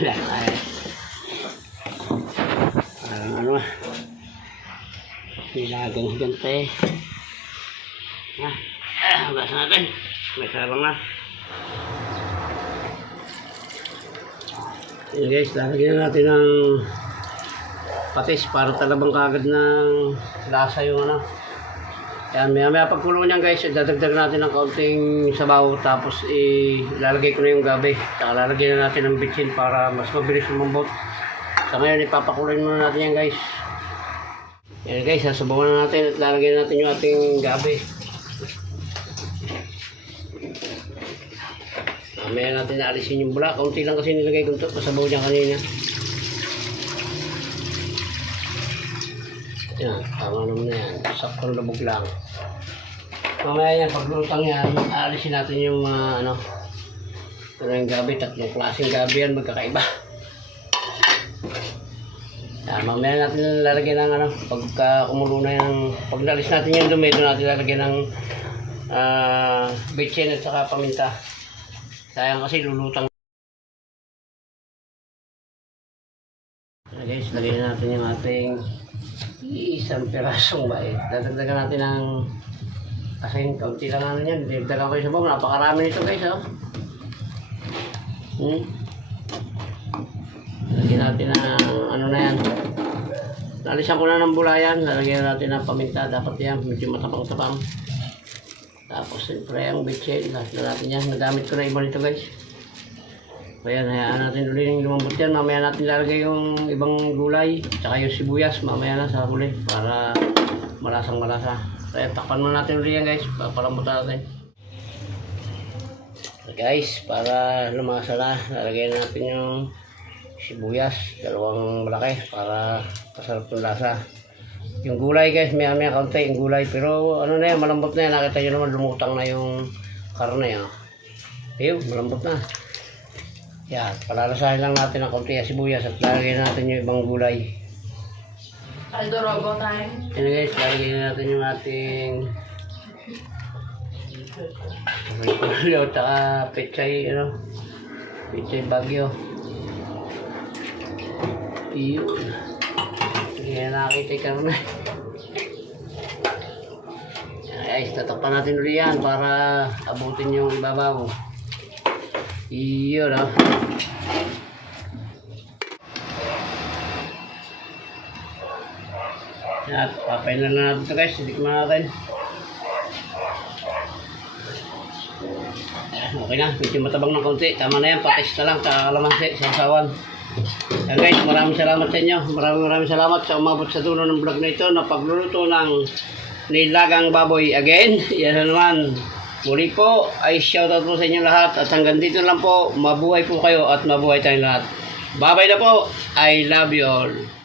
Ano ah. Nilagang gante. Hugas natin. May sarang na. Yun guys, lalagyan natin ng patis para talabang kagad ng lasa yung ano. Yan, maya pagkulo niyan guys, dadagdag natin ng kaunting sabaw tapos ilalagay ko na yung gabi. Saka lalagyan na natin ng bitsin para mas mabilis lumambot. Sa ngayon, ipapakuloyin muna natin yan guys. Yan guys, sasabawan na natin at lalagyan natin yung ating gabi. Mamaya natin naalisin yung bula. Kaunti lang kasi nilagay ko ito. Pasabaw niya kanina. Yan, tama naman na yan. Saktong labog lang. Mamaya yan, paglutang yan, aalisin natin yung ano. Pero yung gabi, tatlong klaseng gabi yan, magkakaiba. Yan, mamaya natin lalagyan ng ano, pagka kumulo na yung, pag naalis natin yung dumi, doon natin lalagyan ng bitsin at saka paminta. Sayang kasi lulutang. Guys, lagyan natin yung ating isang pirasong bait. Dadagdagan natin ng kasi kaunti lang ano yan. Dagdagan ko yung sabaw. Napakarami nito guys. Lagyan natin ng ano na yan. Nalisan ko na ng bulayan. Lalagyan natin ng paminta. Dapat yan. Medyo matapang-tapang. Tapos siyempre ang bitsin. Lagyan natin yan. Nagamit ko na iba nito guys. Kaya hayaan natin ulit yung lumambot yan. Mamaya natin lalagay yung ibang gulay. Tsaka yung sibuyas. Mamaya na sa huli. Para malasang malasa. Kaya takpan mo natin ulit yan guys. Papalambot natin. So guys, para lumasa na, lalagay natin yung sibuyas. Dalawang malaki. Para masarap yung lasa. Yung gulay guys, maya kaunti yung gulay. Pero ano na yan, malambot na yan. Nakita nyo naman lumutang na yung karne. Ayun, malambot na. Yan, palalasahin lang natin ang konti ang sibuyas at lalagyan natin yung ibang gulay. Aldorogo tayo. Yan guys, lalagyan natin yung ating repolyo at saka pechay, pechay bagyo. Iyon. Hindi na nakakita yung karne. Yan guys, tatakpan natin ulit yan para abutin yung ibabaw. Iyon At papain na natin ito guys, tikman natin. Okay na, medyo matabang ng konti. Tama na yan, patis na lang, kalamansi, sasawan. Yan guys, maraming salamat sa inyo. Maraming salamat sa umabot sa dulo ng vlog na ito na pagluluto ng nilagang baboy again. Yan naman. Muli po ay shoutout po sa inyo lahat at hanggang dito lang po, mabuhay po kayo at mabuhay tayong lahat. Bye bye na po. I love you all.